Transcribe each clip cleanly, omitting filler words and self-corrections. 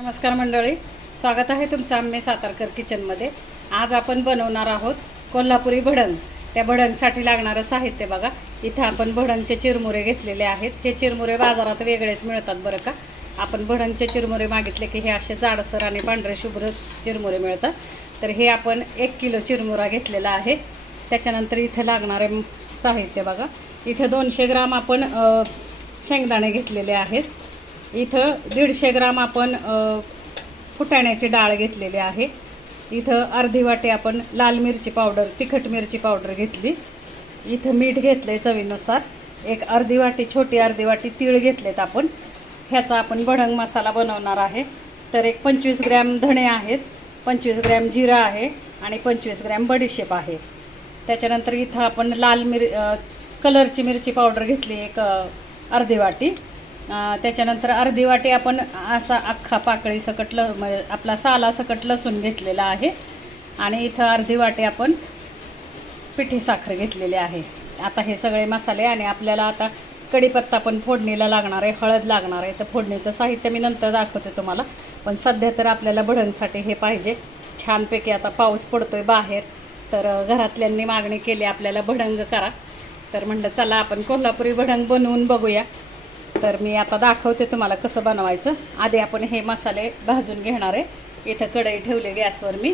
नमस्कार मंडळी, स्वागत आहे तुमचं आम्ही सातारकर किचनमध्ये। आज आपण बनवणार आहोत कोल्हापुरी भडंग। त्या भडंगसाठी लागणारं साहित्य बघा। इथे आपण भडंगचे चिरमुरे घेतलेले आहेत। हे चिरमुरे बाजारात वेगळेच मिळतात बरं का। आपण भडंगचे चिरमुरे मागितले की हे असे जाडसर आणि पांढरे शुभ्र चिरमुरे मिळतात। तर हे आपण 1 किलो चिरमुरा घेतलेला आहे। त्याच्यानंतर इथे लागणारे साहित्य बघा। इथे 200 ग्राम आपण शेंगदाणे घेतलेले आहेत। इथं 150 ग्राम आपण फुटाण्याची डाळ घेतलेली आहे। इथं अर्धी वाटी आपण लाल मिरची पावडर, तिखट मिरची पावडर घेतली। इथं मीठ घेतले चवीनुसार। एक अर्धी वाटी, छोटी अर्धी वाटी तीळ घेतलेत आपण। ह्याचा आपण भडंग मसाला बनवणार आहे। तर एक 25 ग्रॅम धणे आहेत, 25 ग्रॅम जिरा आहे आणि 25 ग्रॅम बडीशेप आहे। त्याच्यानंतर इथं आपण कलरची मिरची पावडर घेतली एक अर्धी वाटी। त्याच्यानंतर अर्धी वाटी आपण असा अख्खा पाकळी सकट आपला साला सकट लसूण घेतलेला आहे आणि इथं अर्धी वाटी आपण पिठी साखर घेतलेली आहे। आता हे सगळे मसाले आणि आपल्याला आता कढीपत्ता पण फोडणीला लागणार आहे, हळद लागणार आहे। तर फोडणीचं साहित्य मी नंतर दाखवते तुम्हाला, पण सध्या तर आपल्याला भडंगसाठी हे पाहिजे। छानपैकी आता पाऊस पडतोय बाहेर, तर घरातल्यांनी मागणी केली आपल्याला भडंग करा। तर म्हटलं चला आपण कोल्हापुरी भडंग बनवून बघूया। तर मी आता दाखवते तुम्हाला कसं बनवायचं। आधी आपण हे मसाले भाजून घेणार आहे। इथं कढई ठेवली गॅसवर मी।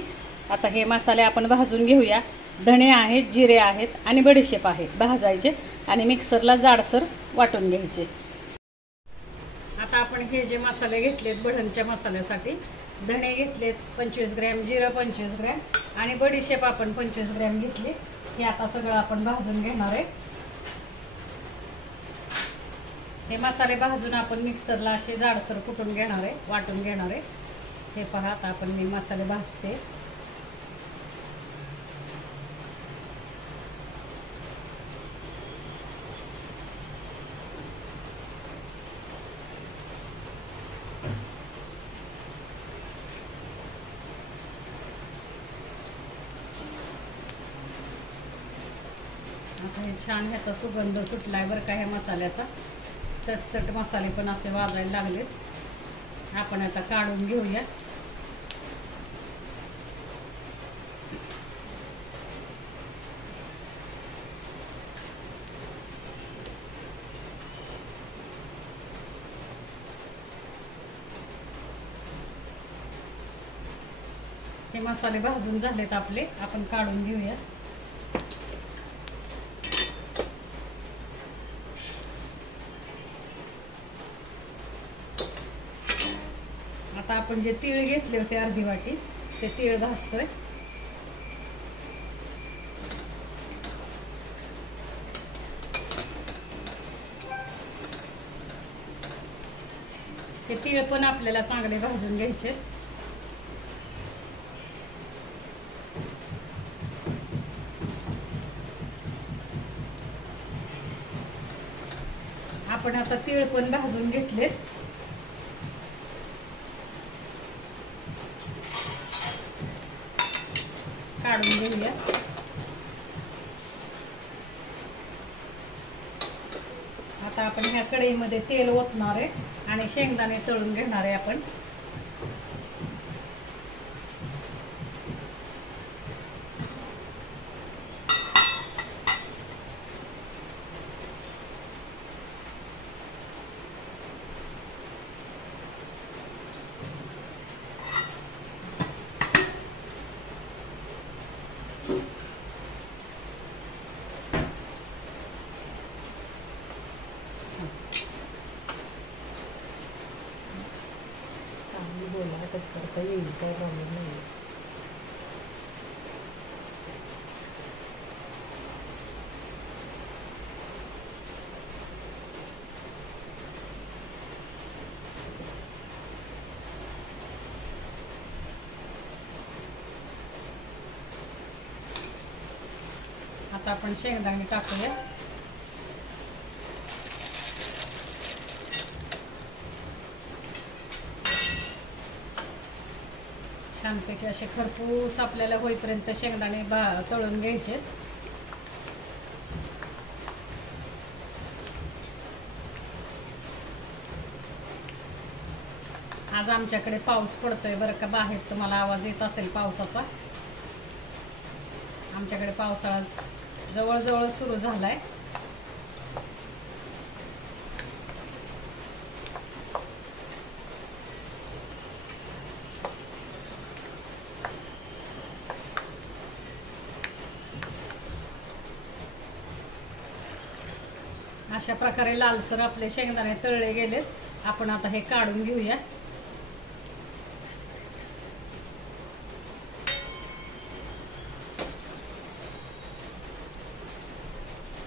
आता हे मसाले आपण भाजून घेऊया। धणे आहेत, जिरे आहेत आणि बडीशेप आहे, भाजायचे आणि मिक्सरला जाडसर वाटून घ्यायचे। आता आपण हे जे मसाले घेतलेत भडंगच्या मसाल्यासाठी, धणे घेतलेत 25 ग्रॅम, जिरं 25 ग्रॅम आणि बडीशेप आपण 25 ग्रॅम घेतली। हे आता सगळं आपण भाजून घेणार आहे। हे मसाले भाजून आपण मिक्सरला असे जाडसर कुटून घेणार आहे, वाटून घेणार आहे। हे पहा, आता आपण मी मसाले भाजते। आता हे छान ह्याचा सुगंध सुटलाय बरं का ह्या मसाल्याचा। चटचट मसाले पण असे वाजायला लागलेत। आपण आता काढून घेऊया। हे मसाले भाजून झालेत आपले, आपण काढून घेऊया। आता आपण जे तीळ घेतले होते अर्धी वाटी, ते तीळ भाजतोय। ते तीळ पण आपल्याला चांगले भाजून घ्यायचे। आपण आता तीळ पण भाजून घेतले। काढून घेऊया। आता आपण ह्या कढईमध्ये तेल ओतणार आहे आणि शेंगदाणे तळून घेणार आहे आपण। करता येईल, काय प्रॉब्लेम नाही। आता आपण शेंगदाणे टाकूया। छानपैकी असे खरपूस आपल्याला होईपर्यंत शेंगदाणे तळून घ्यायचे। आज आज आमच्याकडे पाऊस पडतोय बरं का. बाहेर तुम्हाला आवाज येत असेल पावसाचा. आमच्याकडे पावसाळा जवळजवळ सुरू झालाय. अशा प्रकारे लालसर आपले शेंगदाणे तळले गेलेत. आपण आता हे काढून घेऊया.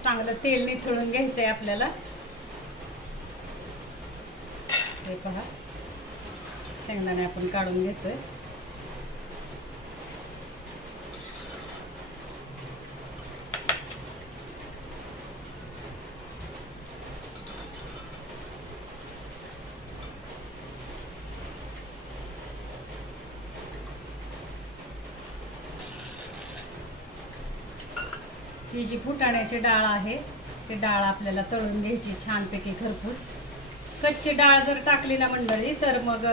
चांगलं तेल निथळून घ्यायचंय आपल्याला. हे पहा, शेंगदाणे आपण काढून घेतोय. ही जी फुटाण्याची डाळ आहे ती डाळ आपल्याला तळून घ्यायची छानपैकी खरपूस. कच्ची डाळ जर टाकली ना मंडळी तर मग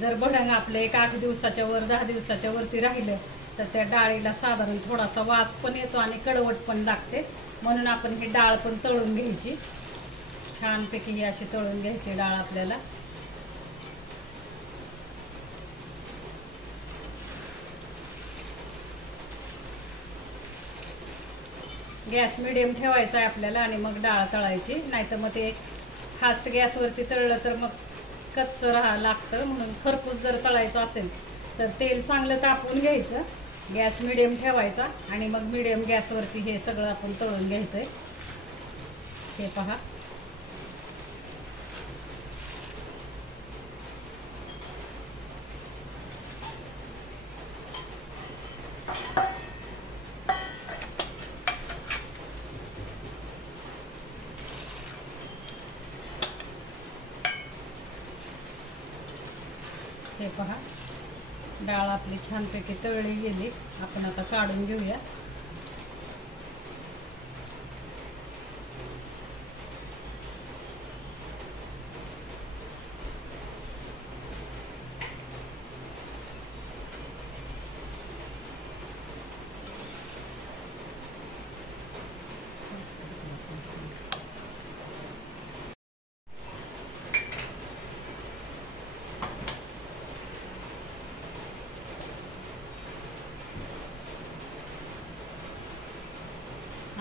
जर भडंग आपले 8 दिवसाच्या वर 10 दिवसाच्या वरती राहिलं तर त्या डाळीला साधारण थोडासा वास पण येतो आणि कडवट पण लागते. म्हणून आपण ही डाळ पण तळून घ्यायची छानपैकी. ही अशी तळून घ्यायची डाळ आपल्याला. गॅस मिडियम ठेवायचा आहे आपल्याला आणि मग डाळ तळायची. नाहीतर मग ते फास्ट गॅसवरती तळलं तर मग कच्चं लागतं. म्हणून खरपूस जर तळायचं असेल तर तेल चांगलं तापवून घ्यायचं, गॅस मिडियम ठेवायचा आणि मग मिडियम गॅसवरती हे सगळं आपण तळून घ्यायचं आहे. हे पहा, हे पहा डाळ आपली छानपैकी तळली गेली. आपण आता काढून घेऊया.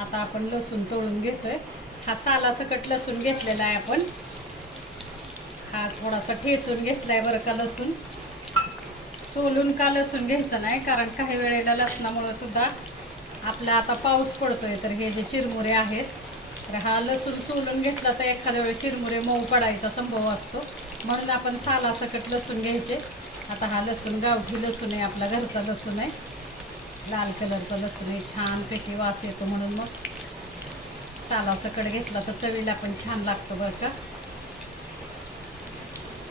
आता आपण लसूण तळून घेतोय. हा सालासकट लसूण घेतलेला आहे आपण. हा थोडासा ठेचून घेतलाय बरं का लसूण. सोलून का लसूण घ्यायचं नाही, कारण काही वेळेला लसणामुळे सुद्धा आपला आता पाऊस पडतोय तर हे जे चिरमुरे आहेत तर हा लसूण सोलून घेतला तर एखाद्या वेळी चिरमुरे मऊ पडायचा संभव असतो. म्हणून आपण सालासकट लसूण घ्यायचे. आता हा लसूण गावठी लसूण आहे, आपला घरचा लसूण आहे, लाल कलरचा लसूण आहे. छानपैकी वास येतो म्हणून मग सालासकट घेतला तर चवीला पण छान लागतं बरं का.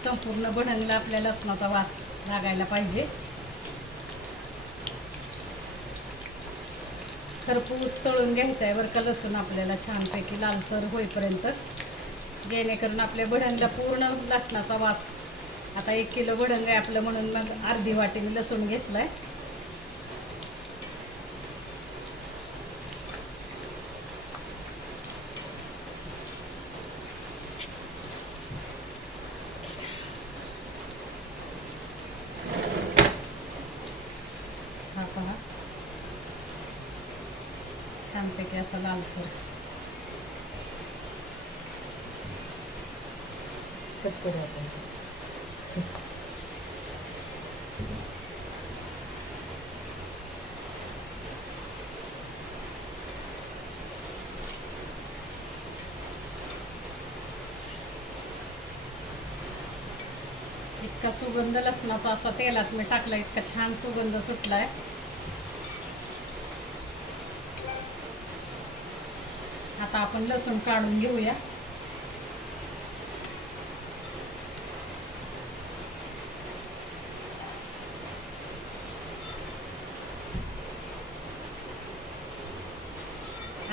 संपूर्ण भडंगला आपल्या लसणाचा वास लागायला पाहिजे. खरपूस तळून घ्यायचा आहे बरं का लसूण आपल्याला छानपैकी लालसर होईपर्यंत, जेणेकरून आपल्या भडंगला पूर्ण लसणाचा वास. आता 1 किलो भडंग आहे आपलं म्हणून मग अर्धी वाटीने लसूण घेतलाय. हा पहा छानपैकी असा लालसर इतका सुगंध लसणाचा असा तेलात मी टाकला, इतका छान सुगंध सुटलाय. आता आपण लसूण काढून घेऊया.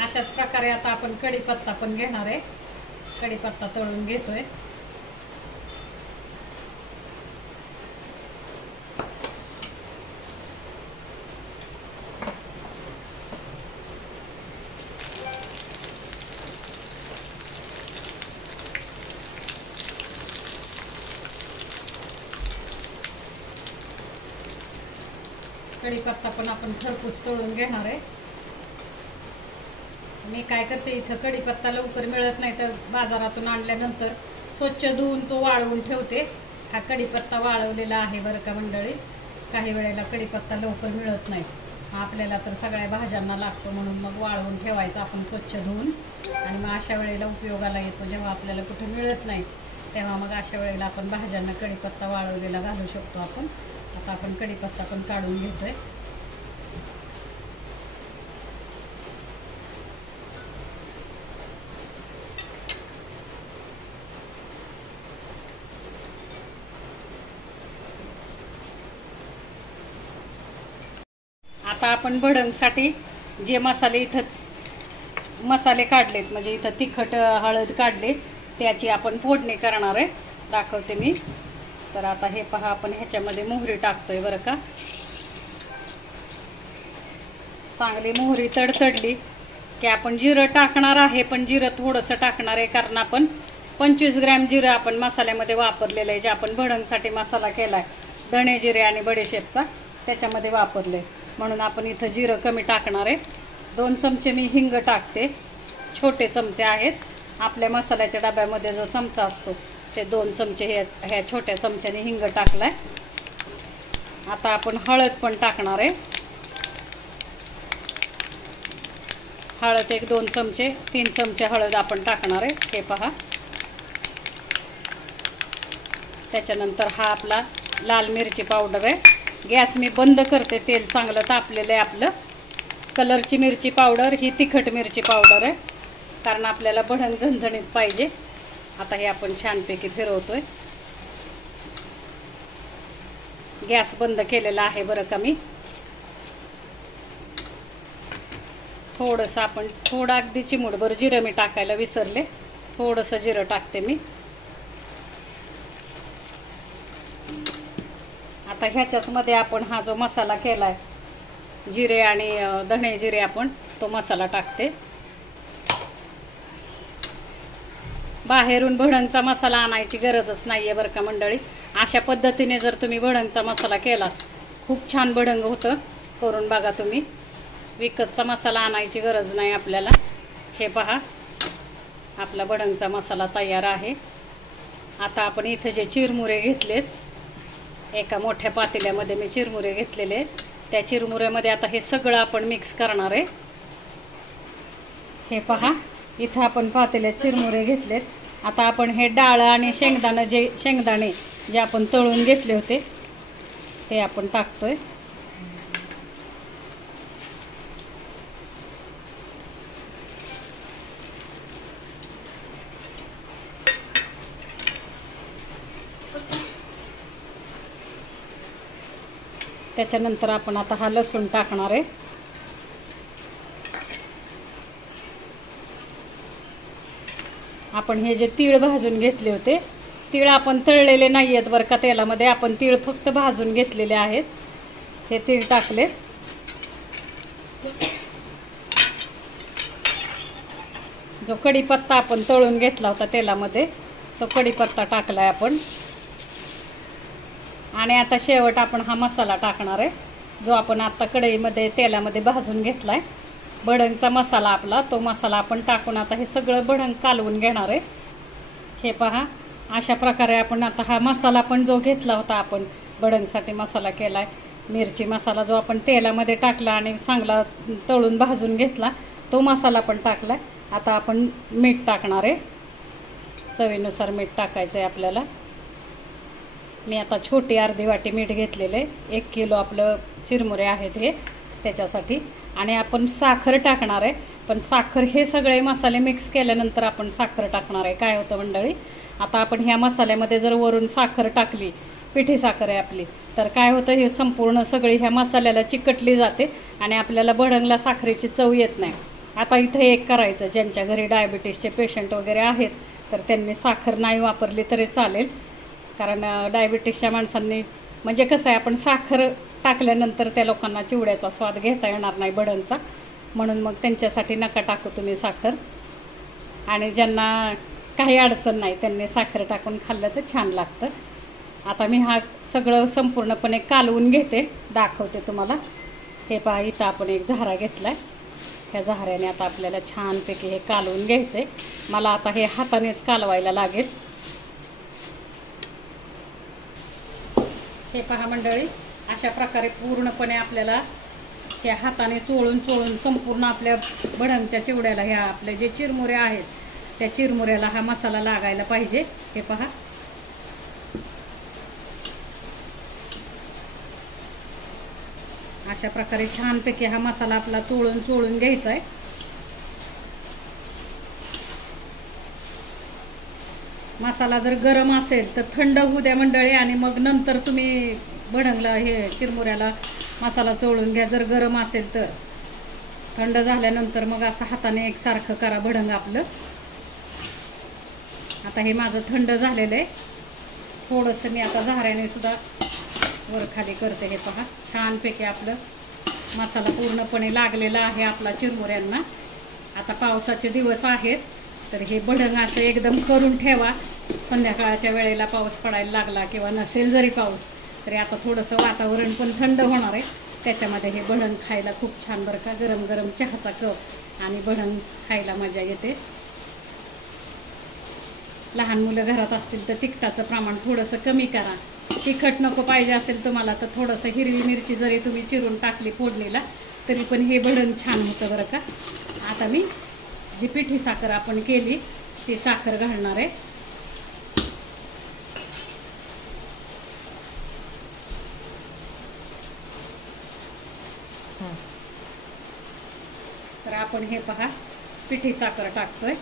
अशाच प्रकारे आता आपण कढीपत्ता पण घेणार आहे. कढीपत्ता तळून घेतोय. कढीपत्ता पण आपण खरपूस तळून घेणार आहे. मी काय करते, इथं कढीपत्ता लवकर मिळत नाही तर बाजारातून आणल्यानंतर स्वच्छ धुवून तो वाळवून ठेवते. हा कढीपत्ता वाळवलेला आहे बरं का मंडळी. काही वेळेला कढीपत्ता लवकर मिळत नाही, आपल्याला तर सगळ्या भाज्यांना लागतो, म्हणून मग वाळवून ठेवायचा आपण स्वच्छ धुवून. आणि मग अशा वेळेला उपयोगाला येतो. जेव्हा आपल्याला कुठे मिळत नाही तेव्हा मग अशा वेळेला आपण भाज्यांना कढीपत्ता वाळवलेला घालू शकतो आपण. आता आपण कढीपत्ता पण काढून घेतोय. आता आपण भडंगसाठी जे मसाले मसाले काढलेत, म्हणजे इथं तिखट हळद काढले, त्याची आपण फोडणी करणार आहे. दाखवते मी. तर आता हे पहा, आपण ह्याच्यामध्ये मोहरी टाकतोय बरं का. चांगली मोहरी तडतडली की आपण जिरं टाकणार आहे, पण जिरं थोडंसं टाकणार आहे कारण आपण 25 ग्रॅम जिरं आपण मसाल्यामध्ये वापरलेलं आहे. जे आपण भडंगसाठी मसाला केला आहे धणे जिरे आणि बडीशेपचा, त्याच्यामध्ये वापरले, म्हणून आपण इथं जिरं कमी टाकणार आहे. 2 चमचे मी हिंग टाकते. छोटे चमचे आहेत. आपल्या मसाल्याच्या डब्यामध्ये जो चमचा असतो ते 2 चमचे ह्या छोट्या चमच्याने हिंग टाकलाय. आता आपण हळद पण टाकणार आहे. हळद 1-2 चमचे, 3 चमचे हळद आपण टाकणार आहे. हे पहा. त्याच्यानंतर हा आपला लाल मिरची पावडर आहे. गॅस मी बंद करते, तेल चांगलं तापलेलं आहे आपलं. कलरची मिरची पावडर ही तिखट मिरची पावडर आहे, कारण आपल्याला भडंग झणझणीत पाहिजे. आता हे आपण छानपैकी फिरवतोय. गॅस बंद केलेला आहे बरं का मी. थोडंसं आपण अगदी चिमूटभर जिरं मी टाकायला विसरले. थोडंसं जिरं टाकते मी. आता ह्याच्याच मध्ये आपण हा जो मसाला केलाय जिरे आणि धणे जिरे, आपण तो मसाला टाकते. बाहेरून भडंगचा मसाला आणायची गरजच नाहीये बरं का मंडळी. अशा पद्धतीने जर तुम्ही भडंगचा मसाला केला, खूप छान भडंग होतं. करून बघा तुम्ही. विकतचा मसाला आणायची गरज नाही आपल्याला. हे पहा, आपला भडंगचा मसाला तयार आहे. आता आपण इथे जे चिरमुरे घेतलेत, एका मोठ्या पातेल्यामध्ये मी चिरमुरे घेतलेले, त्या चिरमुऱ्यामध्ये आता हे सगळं आपण मिक्स करणार आहे. हे पहा, इथं आपण पातेल्यात चिरमुरे घेतलेत. आता आपण हे डाळ आणि शेंगदाणे जे आपण तळून घेतले होते ते आपण टाकतोय. त्याच्यानंतर आपण आता हा लसूण टाकणार आहे. आपण हे जे तीळ भाजून घेतले होते, तीळ आपण तळलेले नाही आहेत बरं का तेलामध्ये. आपण तीळ फक्त भाजून घेतलेले आहेत. हे तीळ टाकले. जो कढीपत्ता आपण तळून घेतला होता तेलामध्ये, तो कढीपत्ता टाकलाय आपण. आणि आता शेवट आपण हा मसाला टाकणार आहे, जो आपण आता कढईमध्ये तेलामध्ये भाजून घेतलाय. भडंगचा मसाला आपला, तो मसाला आपण टाकून आता हे सगळं भडंग कालवून घेणार आहे. हे पहा, अशा प्रकारे आपण आता हा मसाला पण जो घेतला होता आपण भडंगसाठी मसाला केलाय, मिरची मसाला जो आपण तेलामध्ये टाकला आणि चांगला तळून भाजून घेतला, तो मसाला पण टाकलाय. आता आपण मीठ टाकणार आहे. चवीनुसार मीठ टाकायचं आहे आपल्याला. मी आता छोटी अर्धी वाटी मीठ घेतलेले. 1 किलो आपलं चिरमुरे आहेत हे, त्याच्यासाठी. आणि आपण साखर टाकणार आहे. पण साखर हे सगळे मसाले मिक्स केल्यानंतर आपण साखर टाकणार आहे. काय होतं मंडळी, आता आपण ह्या मसाल्यामध्ये जर वरून साखर टाकली, पिठी साखर आहे आपली, तर काय होतं, हे संपूर्ण सगळी ह्या मसाल्याला चिकटली जाते आणि आपल्याला भडंगला साखरेची चव येत नाही. आता इथे एक करायचं, ज्यांच्या घरी डायबिटीसचे पेशंट वगैरे आहेत तर त्यांनी साखर नाही वापरली तरी चालेल. कारण डायबिटीसच्या माणसांनी, म्हणजे कसं आहे, आपण साखर टाकल्यानंतर त्या लोकांना चिवड्याचा स्वाद घेता येणार नाही भडंगचा, म्हणून मग त्यांच्यासाठी नका टाकू तुम्ही साखर. आणि ज्यांना काही अडचण नाही त्यांनी साखर टाकून खाल्लं तर छान लागतं. आता मी हा सगळं संपूर्णपणे कालवून घेते, दाखवते तुम्हाला। हे पहा, इथं आपण एक झारा घेतलाय, ह्या झाऱ्याने आता आपल्याला छानपैकी हे कालवून घ्यायचंय। मला आता हे हातानेच कालवायला लागेल। हे पहा मंडळी, अशा प्रकारे पूर्णपणे आपल्याला ह्या हाताने चोळून चोळून संपूर्ण आपल्या भडंगच्या चिवड्याला, ह्या आपले जे चिरमुरे आहेत त्या चिरमुऱ्याला हा मसाला लागायला पाहिजे। हे पहा, अशा प्रकारे छानपैकी हा मसाला आपला चोळून चोळून घ्यायचा आहे। मसाला जर गरम असेल तर थंड होऊ द्या मंडळी, आणि मग नंतर तुम्ही भडंगला हे चिरमुऱ्याला मसाला चोळून घ्या। जर गरम असेल तर थंड झाल्यानंतर मग असं हाताने एकसारखं करा भडंग आपलं। आता हे माझं थंड झालेलं आहे, थोडंसं मी आता झाऱ्याने सुद्धा वर खाली करते। हे पहा, छानपैकी आपलं मसाला पूर्णपणे लागलेला आहे आपला चिरमुऱ्यांना। आता पावसाचे दिवस आहेत तर हे भडंग असं एकदम करून ठेवा। संध्याकाळच्या वेळेला पाऊस पडायला लागला किंवा नसेल जरी पाऊस, तरी आता थोडंसं वातावरण पण थंड होणार आहे, त्याच्यामध्ये हे भडंग खायला खूप छान बरं का। गरम गरम चहाचा कप आणि भडंग खायला मजा येते। लहान मुलं घरात असतील तर तिखटाचं प्रमाण थोडंसं कमी करा। तिखट नको पाहिजे असेल तुम्हाला तर थोडंसं हिरवी मिरची जरी तुम्ही चिरून टाकली फोडणीला तरी पण हे भडंग छान होतं बरं का। आता मी जी पिठी साखर आपण केली ती साखर घालणार आहे। तर आपण हे पहा, पिठी साखर टाकतोय।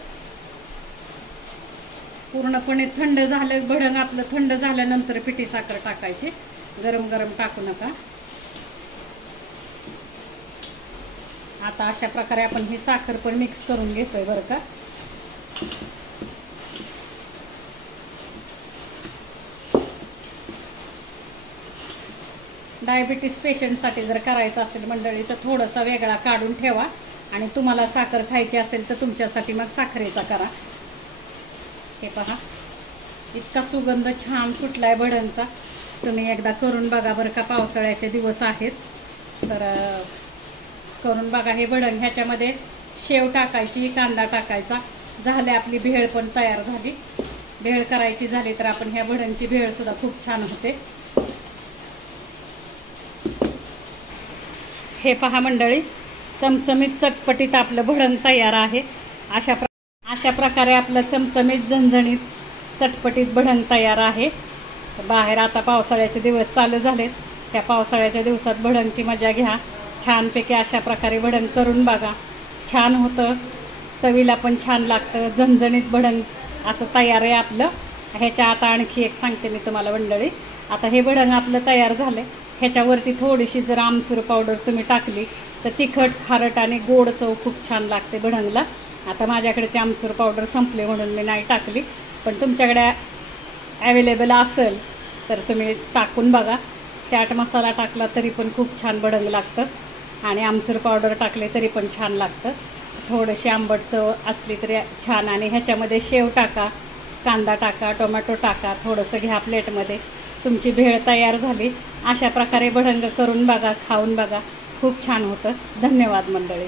पूर्णपणे थंड झालं भडंग आपलं, थंड झाल्यानंतर पिठी साखर टाकायची, गरम गरम टाकू नका। आता अशा प्रकारे आपण ही साखर पण मिक्स करून घेतोय बरं का। डायबिटीस पेशंटसाठी जर करायचं असेल मंडळी तर थोडंसं वेगळा काढून ठेवा, आणि तुम्हाला साखर खायची असेल तर तुमच्यासाठी मग साखरेचा करा। हे पहा, इतका सुगंध छान सुटलाय भडंगचा, तुम्ही एकदा करून बघा बरं का। पावसाळ्याचे दिवस आहेत तर करून बघा हे भडंग। ह्याच्यामध्ये शेव टाकायची, कांदा टाकायचा, झाले आपली भेळ पण तयार झाली। भेळ करायची झाली तर आपण ह्या भडंगची भेळ सुद्धा खूप छान होते। हे पहा मंडळी, चमचमीत चटपटीत आपलं भडंग तयार आहे। अशा प्रकारे आपलं चमचमीत झणझणीत चटपटीत भडंग तयार आहे। बाहेर आता पावसाळ्याचे दिवस चालू झालेत, त्या पावसाळ्याच्या दिवसात भडंगची मजा घ्या। छानपैकी अशा प्रकारे भडंग करून बघा, छान होतं, चवीला पण छान लागतं। झणझणीत भडंग असं तयार आहे आपलं। ह्याच्या आता आणखी एक सांगते मी तुम्हाला मंडळी। आता हे भडंग आपलं तयार झालं, ह्याच्यावरती थोडीशी जर आमचूर पावडर तुम्ही टाकली तर तिखट, खारट आणि गोड चव खूप छान लागते भडंगला। आता माझ्याकडे आमचूर पावडर संपले म्हणून मी नाही टाकली, पण तुमच्याकडे अवेलेबल असेल तर तुम्ही टाकून बघा। चाट मसाला टाकला तरी पण खूप छान भडंग लागतं, आणि आमचूर पावडर टाकले तरी पण छान लागतं। थोडीशी आंबट चव असली तरी छान, आणि ह्याच्यामध्ये शेव टाका, कांदा टाका, टोमॅटो टाका, थोडंसं घ्या प्लेटमध्ये, तुमची भेळ तयार झाली। अशा प्रकारे भडंग करून बघा, खाऊन बघा, खूप छान होतं। धन्यवाद मंडळी।